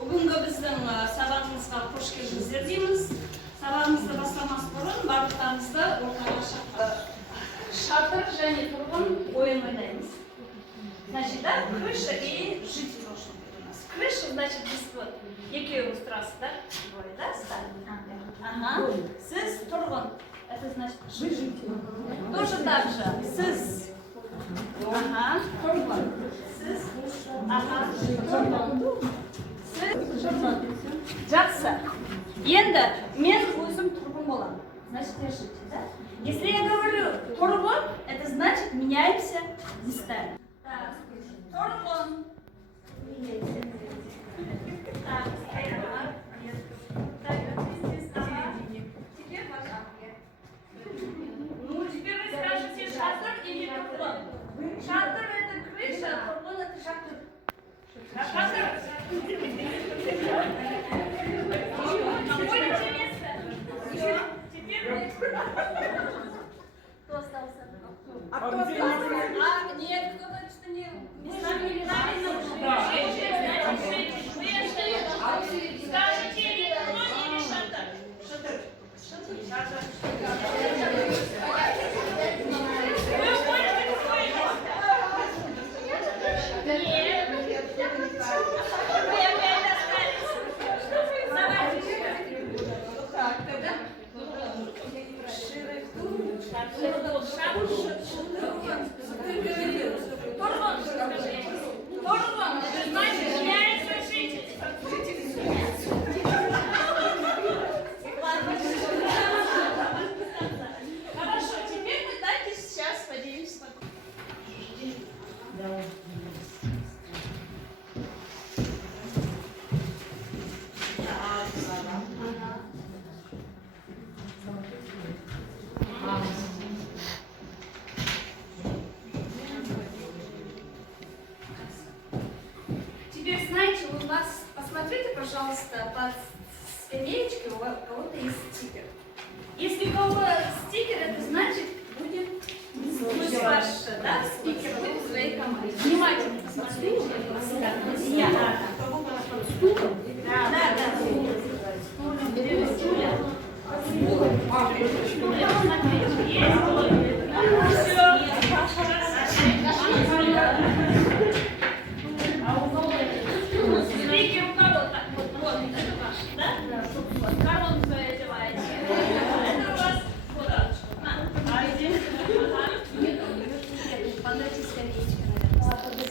Бүгінгі біздің сабағымызға қош келдіңіздер дейміз. Сабағымызды бастамас бұрын барлықтарыңызды ортаға шатыр және тұрғын ойын ойнаймыз. Значит, да, крыша и житель должен быть у нас. Крыша, значит, біз екеуіміз тұрасыз, да? Двое, да, ставим? Ага. Сіз тұрғын. Это значит житель. Тоже так же. Сіз. Ага. Тұрғын. Сіз. Ага. Тұрғын. Жақсы. Енді мен өзім тұрғын боламын. Значит, я житель, да? Если я говорю тұрғын, это значит меняемся местами. Так, тұрғын. Так, теперь ваш ответ. Ну, теперь вы скажете шатер или тұрғын. Шатер это крыша, а тұрғын это шатер. Шатер. Находите место. Все. Теперь вы. Кто остался? А кто остался? Нет, кто-то что не местами или правильно уже. Скажите или тұрғын, или шатер. Шатер. Шатер. Вы поняли, какое место? Нет. Вы опять остались. Давайте. Так, тогда. Турбан, это значит меняется житель. Хорошо, теперь мы так и сейчас поделимся. Теперь, знаете, у вас, посмотрите, пожалуйста, под скамеечкой у кого-то есть стикер. Если у кого стикер, это значит, будет ваш, да, стикер будет в своей команде. Внимательно посмотрите. Да. Берем стулья. Стулья, посмотрите, есть стулья. Все. Стикер у кого так? Вот, это ваш, да? Вот, коронку свою одеваете. Это у вас подарочек. На, давайте. Подайте скамеечки, наверное.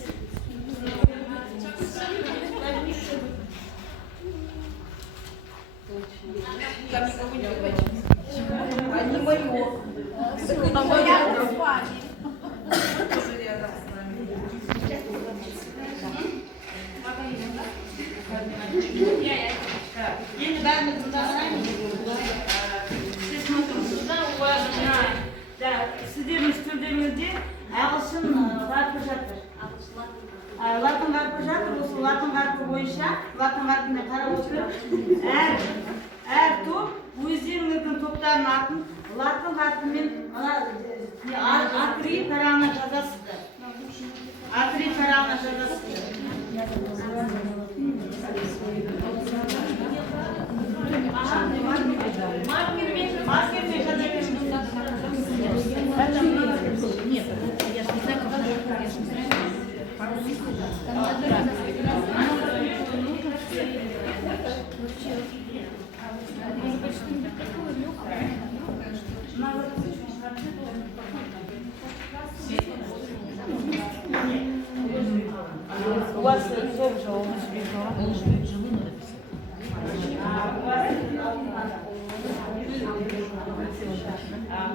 Там никого не давайте. Они моё. А моя в спальне. Тоже рядом с нами. Да, сіздердің үстелдеріңізде ағылшын қарпі жатыр. Латын қарпі жатыр, осы латын қарпі бойынша, латын қарпіне қарап отырып, әр топ өздеріңіздің топтардың атын латын қарпімен атри парағына жазасыздар. Атри парағына жазасыздар. Маркермен жаза беріңіз. Нет, я же не знаю, как У вас все уже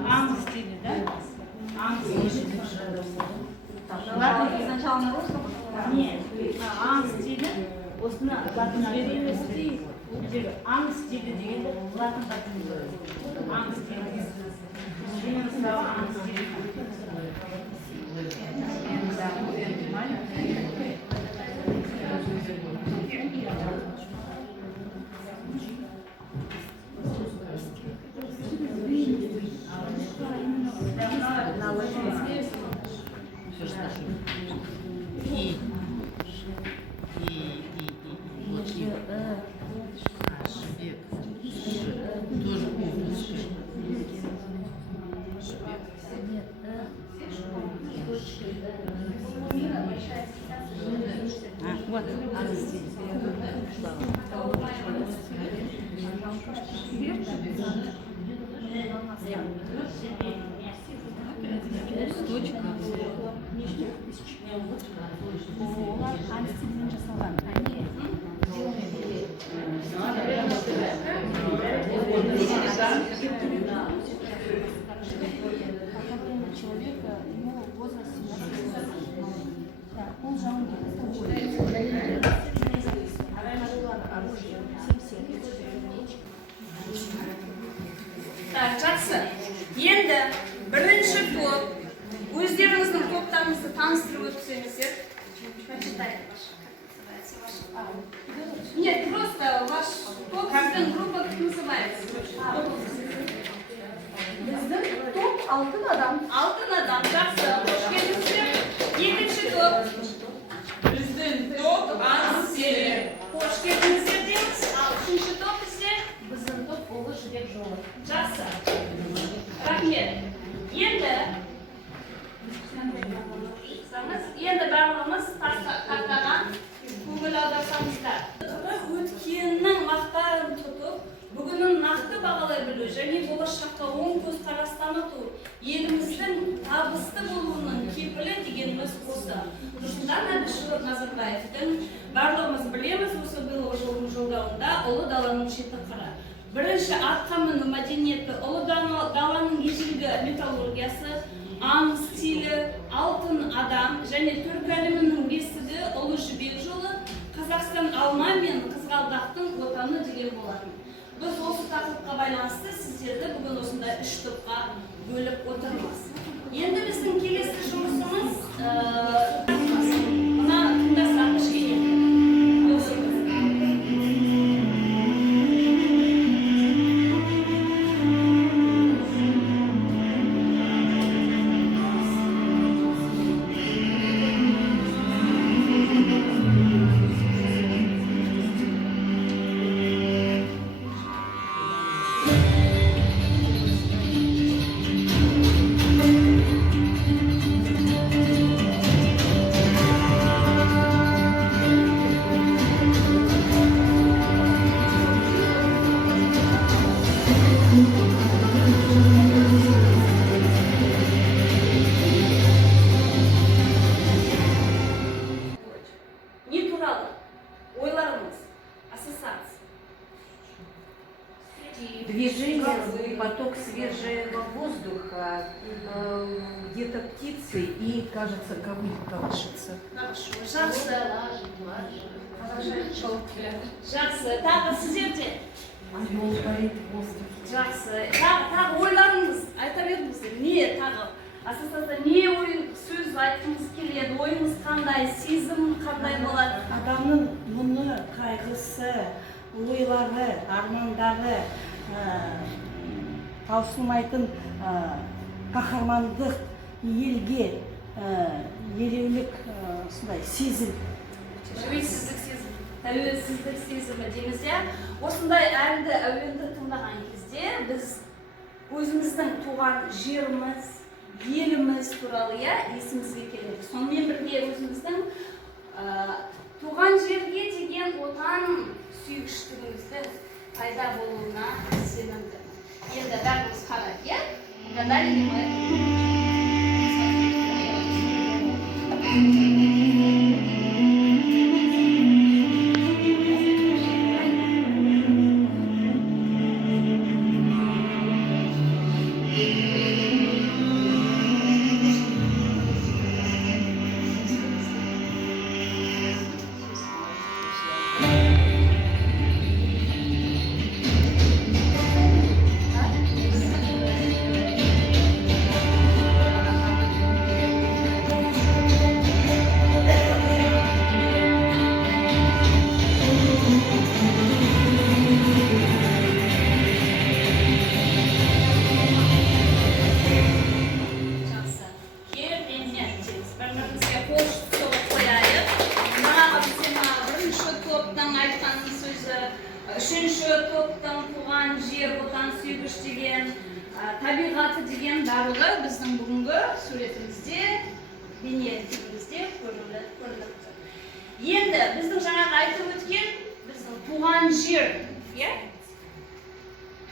Анг стиле, да? Анг стиле. Ладно, сначала на русском? Нет. Анг стиле. Осына латын стиле. Анг стиле дегенде латын латын. Анг стиле. Именно слова анг стиле. Олар антисептикпен жасалған. Человека, ему возраст 17 лет. Да, он жауынгер. Оружие. Так, жақсы. Енді бірінші топ. Өздеріңіздің топтарыңызды таныстырып өтсеңіздер. Прочитайте ваше, как называется ваше. Нет, просто ваш топ, сіздің группа как называется? Біздің топ 6 адам. 6 адам, жақсы. Қош келдіңіздер. Екінші топ. Біздің топ аңсер. Қош келдіңіздер дейміз. Ал үшінші топ бізде. Біздің топ Ұлы Жібек жолы. Жақсы. Рахмет. Енді барлығымыз тақтаға көңіл аударсаңыздар. Өткеннің мақтарын тұтып, бүгінін нақты бағалай білу және болашаққа оң көзқарас таныту еліміздің табысты болуының кепілі дегеніміз осы. Нұрсұлтан Әбішұлы Назарбаевтың барлығымыз білеміз, осы биылғы жылдың жолдауында ұлы даланың жеті қыры. Бірінші атқа міну мәдениеті, ұлы даланың ежелгі металлургиясы, аңыз стилі, алтын адам және түркі әлемінің бесігі Ұлы Жібек жолы, Қазақстан алма мен қызғалдақтың отаны деген болатын. Біз осы тақырыпқа байланысты сіздерді бүгін осындай 3 топқа бөліп отырмыз. Енді біздің келесі жұмысымыз мына тыңдасақ кішкене. Движение, поток свежего воздуха, где-то птицы и, кажется, кому-то колышется. Жақсы, тағы сіздерде? Орел парит в воздухе. Жақсы, тағы ойларыңыз, айта беріңіздер, не тағы? Асасында не ойын сөз айтқыңыз келеді, ойыңыз қандай, сезім қандай болады? Адамның мұны, қайғысы, ойлары, армандары, таусылмайтын қаһармандық, елге елеулік сезім. Тәуелсіздік сезімі дейміз, осындай әуенді тыңдаған кезде біз өзіміздің туған жеріміз, еліміз туралы есімізге келеді. Сонымен бірге өзіміздің туған жерге деген отан сүйгіштігімізді пайда болуына сенімдімін. Енді бәріміз қарайық, гадали мы. Үшінші топтың туған жер, отан сүйгіш деген, табиғаты деген барлығы біздің бүгінгі суретімізде, бейнелігімізде көрініп тұр. Енді біздің жаңағы айтып өткен біздің туған жер,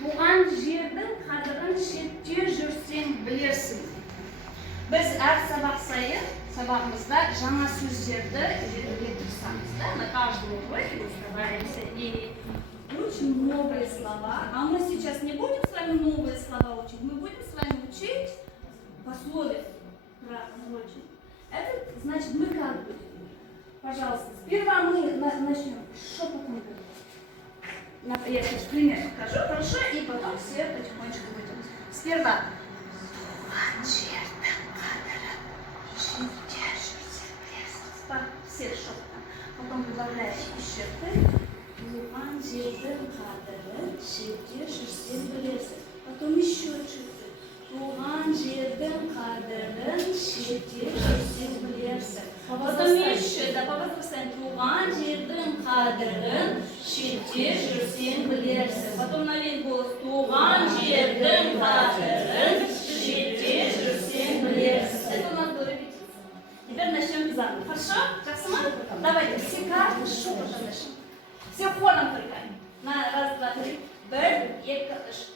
туған жердің қадірін шетте жүрсең білерсің. Біз әр сабақ сайын сабағымызда жаңа сөздерді үйретуге тырысамыз. На каждом уроке мы стараемся и учим новые слова. А мы сейчас не будем с вами новые слова учить, мы будем с вами учить пословицы. Это значит мы как будем. Пожалуйста, сперва мы начнем шепотом говорить. Я сейчас пример покажу, хорошо, и потом все потихонечку будем. Сперва. Все шепотом. Потом добавляешь еще ты. Потом еще чуть-чуть. Туған жердің қадірін шетте жүрсең білерсің. Потом еще, да, попробуй. Туған жердің қадірін шетте жүрсең білерсің. Потом на весь голос. Туған жердің қадірін шетте жүрсең білерсің. Это у нас было репетиция. Теперь начнем заново. Хорошо? Жақсы ма? Давайте, все каждый шепотом начнем. Все хором только. На, раз, два, три. Бір, екі, үш.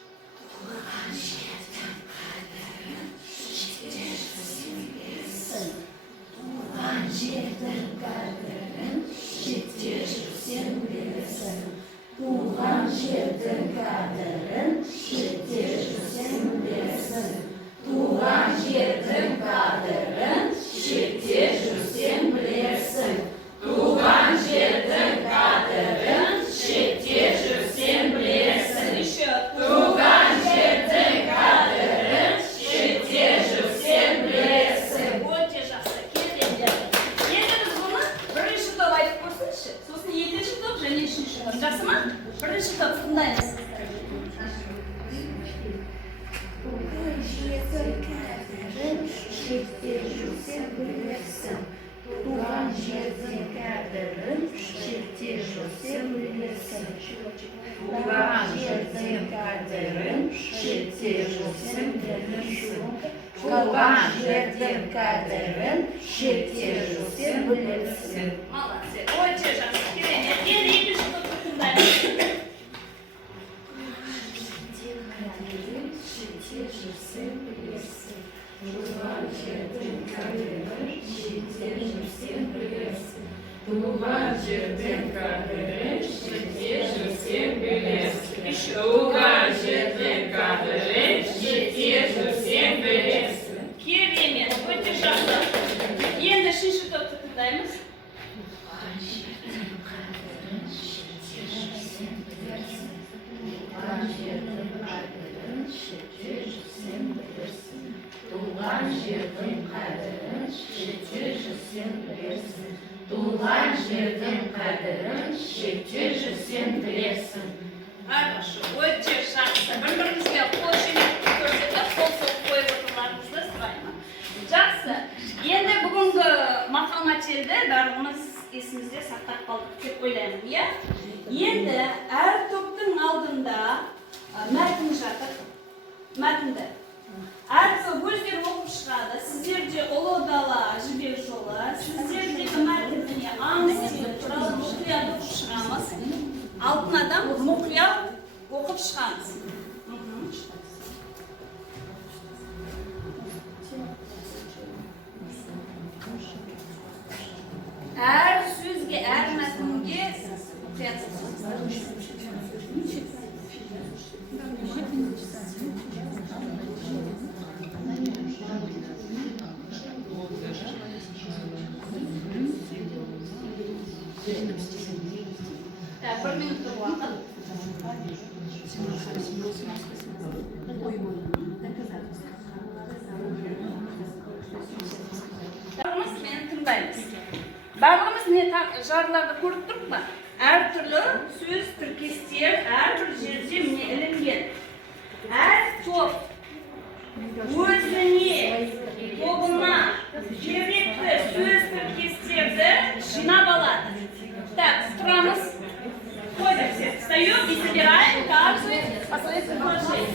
Туған жердің туған жердің қадірін шетте жүрсең білерсің. Туған жердің қадірін шетте жүрсең білерсің. Туған жердің қадірін шетте жүрсең білерсің. Туған жердің қадірін шетте жүрсең білерсің. Еще. Туған жердің қадірін шетте жүрсең білерсің. Өте жақсы. Келіңдер. Енді біз бұны бірінші топ айтып көрсінші. Сосын екінші топ және үшінші топ. Жақсы ма? Бірінші топ тыңдаймыз. Туған жердің қадірін шетте жүрсең білерсің. Туған жердің қадірін шетте жүрсең білерсің. Туған жердің қадірін шетте жүрсең білерсің. Туған жердің қадірін шетте жүрсең білерсің. Молодцы. Өте жақсы. Керемет. Енді екінші топты тыңдаймыз. Шетте жүрсең білерсің. Туған жердің қадірін шетте жүрсең білерсің. Туған жердің қадірін шетте жүрсең білерсің. Туған жердің қадірін шетте жүрсең білерсің. Керемет, өте жақсы. Енді үшінші топты тыңдаймыз. Туған жердің қадірін шетте жүрсең білерсің. Туған жердің қадірін шетте жүрсең білерсің. Туған жердің қадірін шетте жүрсең білерсің. Туған жердің қадірін шетте жүрсең білерсің. Хорошо, өте жақсы. Бір-бірімізге қол шеберлікті көрсетіп, қол соғып қойып отыруларыңызды сұраймын. Жақсы. Енді бүгінгі мақал мәтелді барлығымыз есімізде сақтап қалдық деп ойлаймын, иә? Енді әр топтың алдында мәтін жатыр. Мәтінді. Әр топ өздері оқып шығады. Сіздерде ұлы дала, жібек жолы, сіздердегі мәтініне аң стилі туралы мұқият оқып шығамыз. Алтын адам мұқият оқып шығамыз. Әр сөзге, әр мәтінге мұқият Так, бір минутты уақыт. Барлығымыз мені тыңдаймыз. Барлығымыз мені жарларды көріп тұрып па? Әртүрлі сөз тіркестер әрбір жерде міне ілінген. Әр топ өзіне, тобына керекті сөз тіркестерді жинап алады. Так, тұрамыз. Ходим все. Встаем и собираем каждый по своей предложению.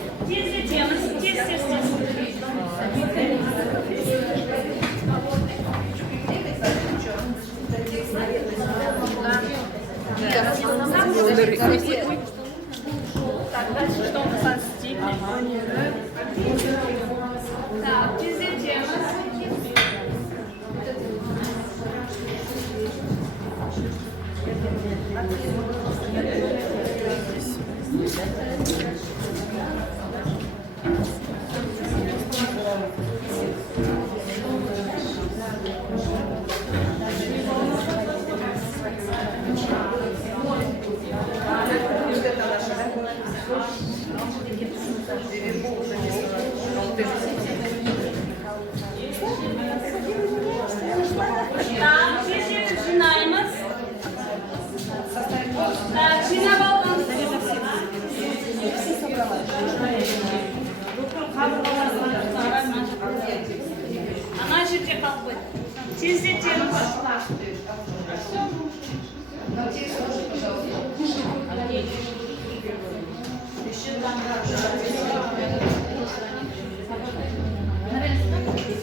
Так, дальше что у нас? Стиль. Так, тездетеміз. Вот это наша, да? Вверху уже написано «Алтын». Так, тездетіп жинаймыз. Так, жинап алғаннан соң. Ана жерде қалып қойды. Тездетеміз.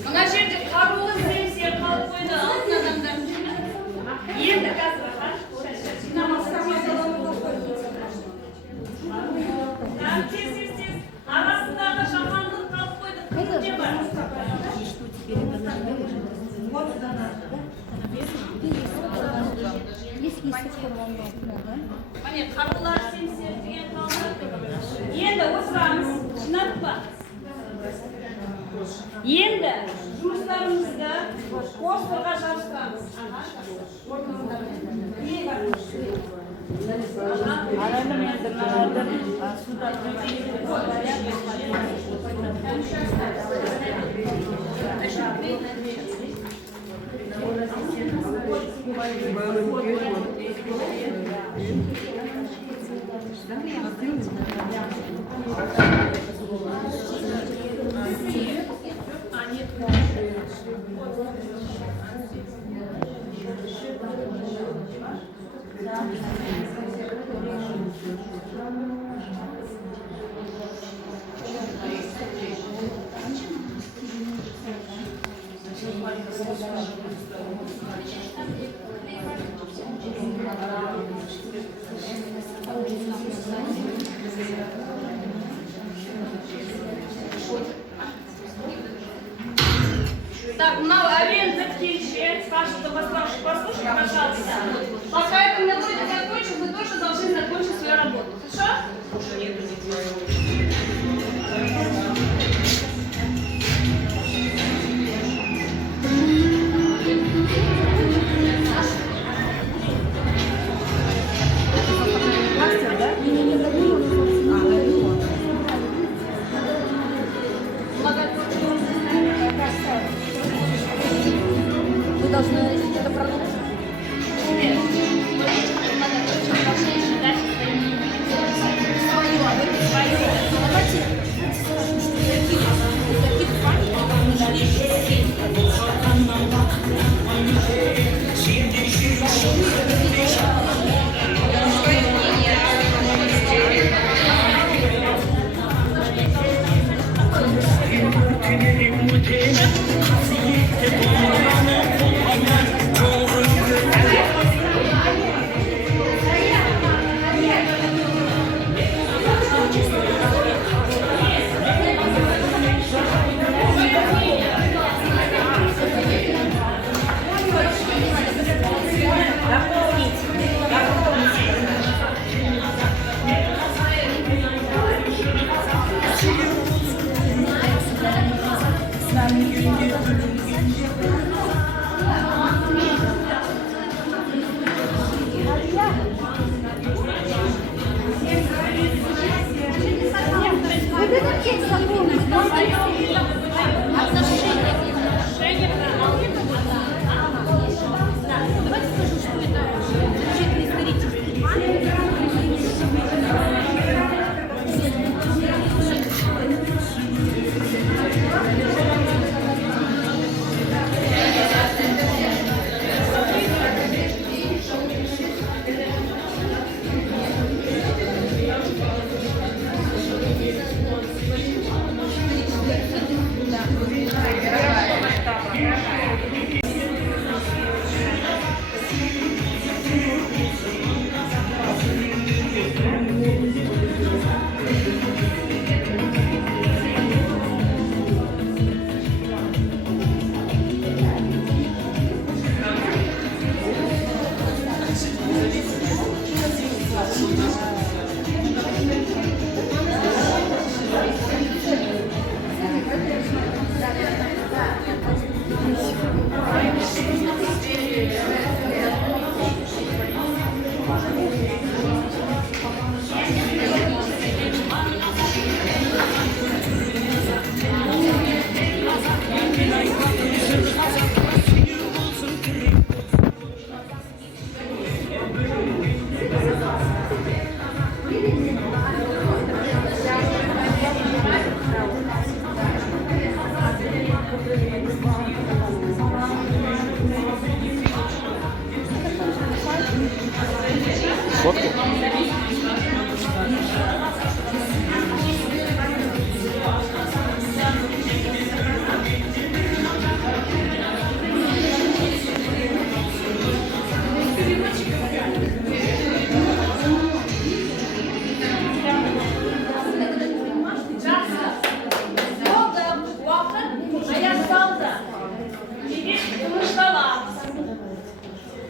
Мына жерде қарулы сенсер қалып қойды. Алтын адамдар жүр. Енді қазір так, тез. Арасындағы жамандық қалып қойды. Кімде бар? Міне қарулар сенсер деген қалды. Енді отырамыз. Жинадық па? Енді жұмыстарымызды постерға жабыстырамыз. Так, мынау әуен біткенше, скажут, послушайте, пожалуйста. Пока эта мелодия закончится, вы тоже должны закончить свою работу. Хорошо? Вы должны это продолжить. Нет.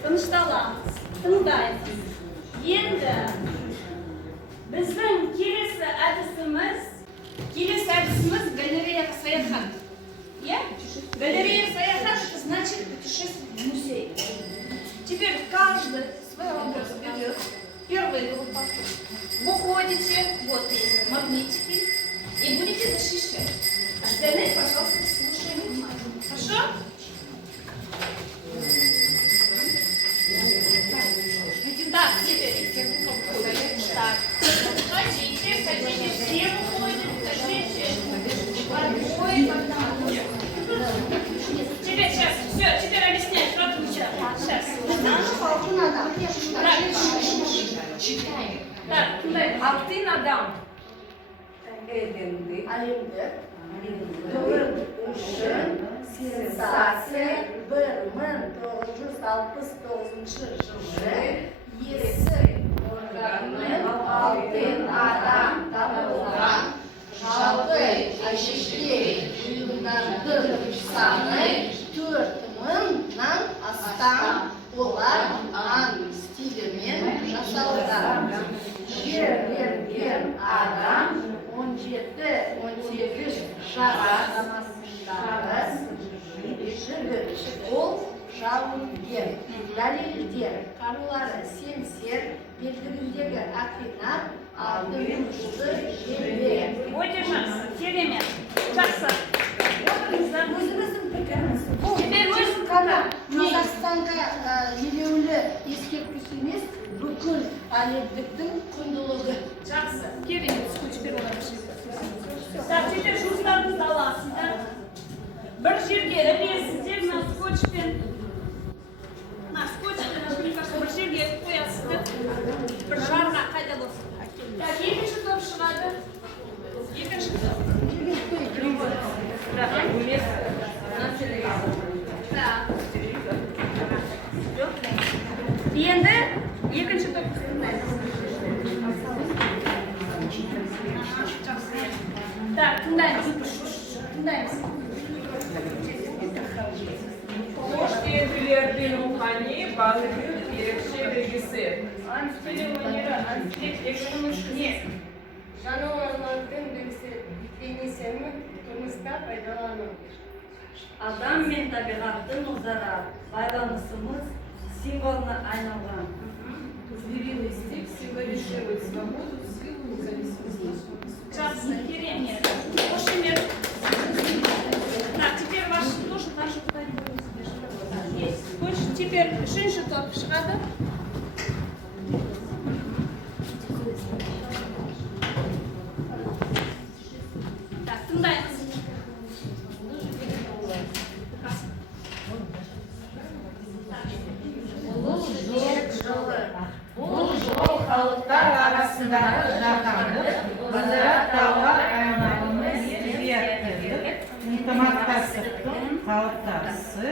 Тынышталамыз, тыңдаймыз. Енді біздің келесі әдісіміз галерея саяхат. Галерея саяхат — это значит путешествие в музей. Теперь каждый свой вопрос берет. Первая группа. Выходите, вот есть магнитики, и будете защищать. Остальные, пожалуйста, слушаем внимательно. Хорошо? Так, теперь. Так. Хотите, все выходят, хотите. Теперь сейчас, все, теперь объясняю, что отвечаю. Сейчас. Так, Altın adam. Edindik. Alimdir. Dört ışın sensasiya 1969 жылы есік органының алтын адам табылған. Жалпы әшекей бұйымдардың саны 4000-нан астам. Олар ан стилімен жасалған. Жерленген адам 17-18 жас арасындағы жігіт. Ол жауынгер. Дәлелдер қарулары семсер, белдігіндегі ақинат, алтын ұшты жебе. Өте керемет. Жақсы. Өзіміздің пікіріміз. Теперь өз Қазақстанға елеулі ескерткіш емес, бүкіл әлемдіктің құндылығы. Жақсы. Керемет. Так, теперь жұмыстарыңызды аласыздар. Бір жерге ілесіздер, мына скотчпен, бір жерге қоясыздар. Бір жарға қайда болсын. Так, екінші топ шығады. Екінші топ. Так. Енді екінші топ тыңдаймыз. Так, тыңдаймыз. Hoş geldilerdin ruhani bazıgül ерекше белгісі. Анстилі өнері, анстилік экономиш не? Жануарлардың бейнесін тұрмыста пайдалану. Адам мен табиғаттың өзара байланысымыз символына айналған. Звериный стиль символизирует свободу, силу, независимость. Жақсы, керемет. Қошемет. Так, теперь ваши тоже наши есть. Больше теперь үшінші топ шығады. Так, тыңдаймыз. Бұл жол халықтар арасындағы жаһандық өзара тауар айналымы субъектілік ынтымақтастықтың қалыптасы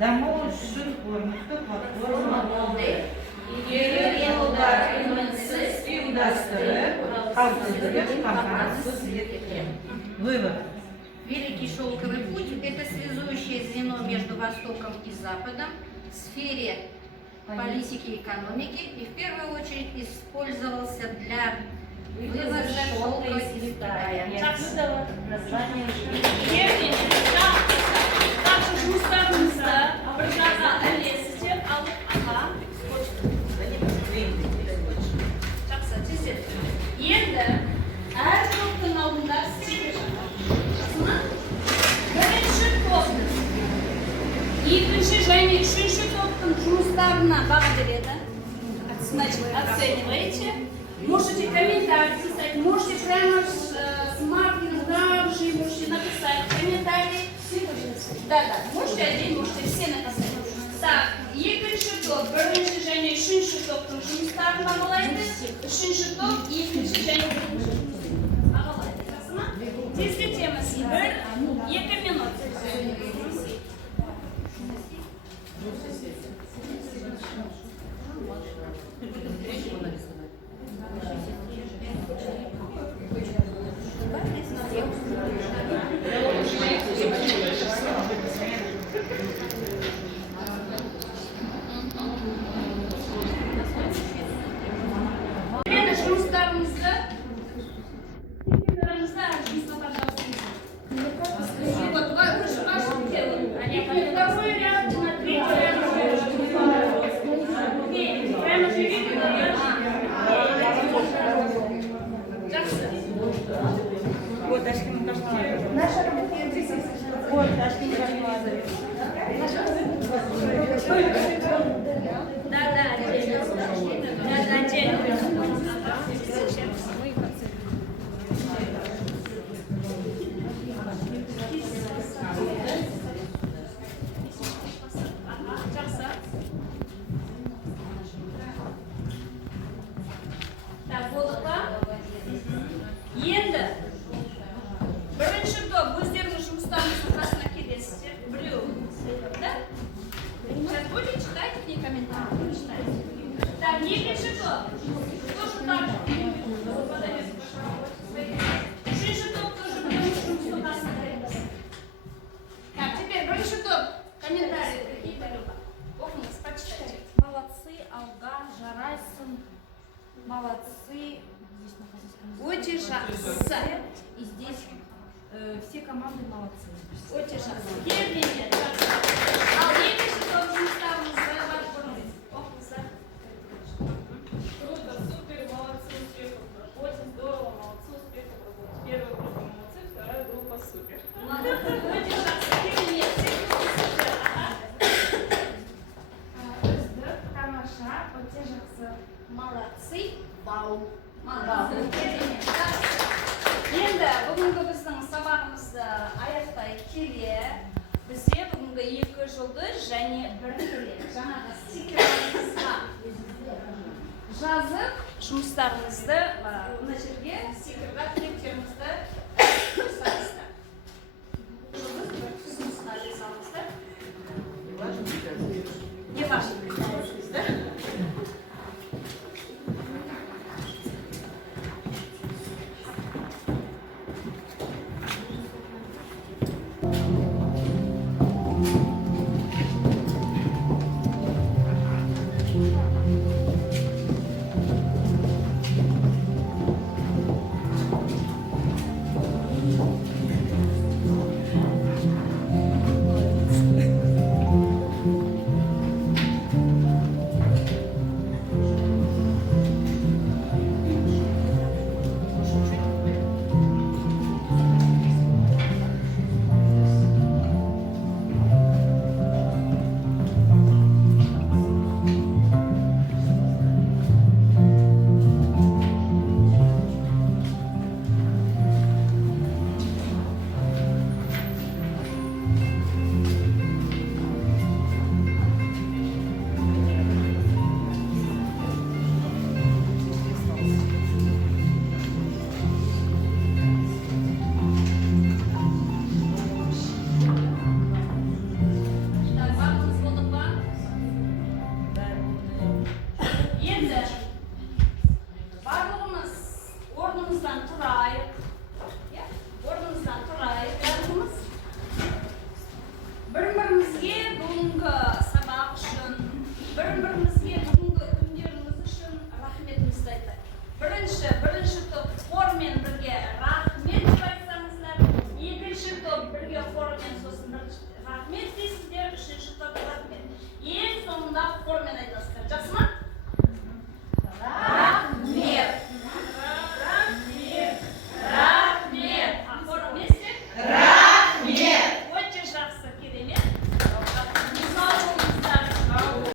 даму үшін орнықты платформа болды. Елдар үнсіз ұйымдастырып, қауіпсіздік қамтамасыз еткен. Вывод. Великий шелковый путь – это связующее звено между Востоком и Западом в сфере политики и экономики и в первую очередь использовался для вывоза шелка из Китая. Также жұмыстарыңызды бір жаққа ілесіздер, алып аға. Жақсы, тездер. Енді әр топтың алдында стикер жатады. Бірінші топтың, екінші және үшінші топтың жұмыстарына баға береді. Значит, оцениваете. Можете комментарий писать, можете прямо с маркером, можете написать комментарий. Да, можете один, можете все написать. Так. екінші топ бірінші және үшінші топтың жұмыстарын бағалайды, үшінші топ екінші және бірінші жұмыстарын бағалайды. Жақсы ма? Тездетеміз. 1-2 минут. Енді жұмыстарымызды вот ваш дело. Второй ряд на третий ряд. Прямо же видно, жақсы. Вот, Ашкин Вот, Ашкин Да, отдельно. Жақсы. Так, болдық па? Енді бірінші топ өздеріңіз жұмыстарыңыздың қасына келесіздер. Біреу. Да? Сейчас будете читать мне комментарии? Читайте. Так, екінші топ. Тоже так же. Үшінші топ тоже біреудің жұмыстың қасына келесіздер. Так, теперь бірінші топ. Комментарии какие-то, Люба. Оқыңыз, прочитайте. Молодцы, Алга, Жарайсын. Молодцы. Өте жақсы. И здесь все команды молодцы. Өте жақсы. Келгенде жақсы. Ал екінші топ жұмыстарымызды бар көріңіз. Оқыңыздар. Круто, супер, молодцы, успехов. Очень здорово, молодцы, успехов в работе. Первая группа молодцы, вторая группа супер. Молодцы, өте жақсы. Келгенде супер. Бізді тамаша, өте жақсы. Молодцы. Бау. Молодцы. Келгенде жақсы. Енді бүгінгі біздің сабағымызды аяқтай келе, бізде бүгінгі 2 жұлдыз және 1 келе. Жаңағы стикерлерімізға жазып, жұмыстарыңызды мына жерге стикерға тілектеріңізді қойсаңыздар.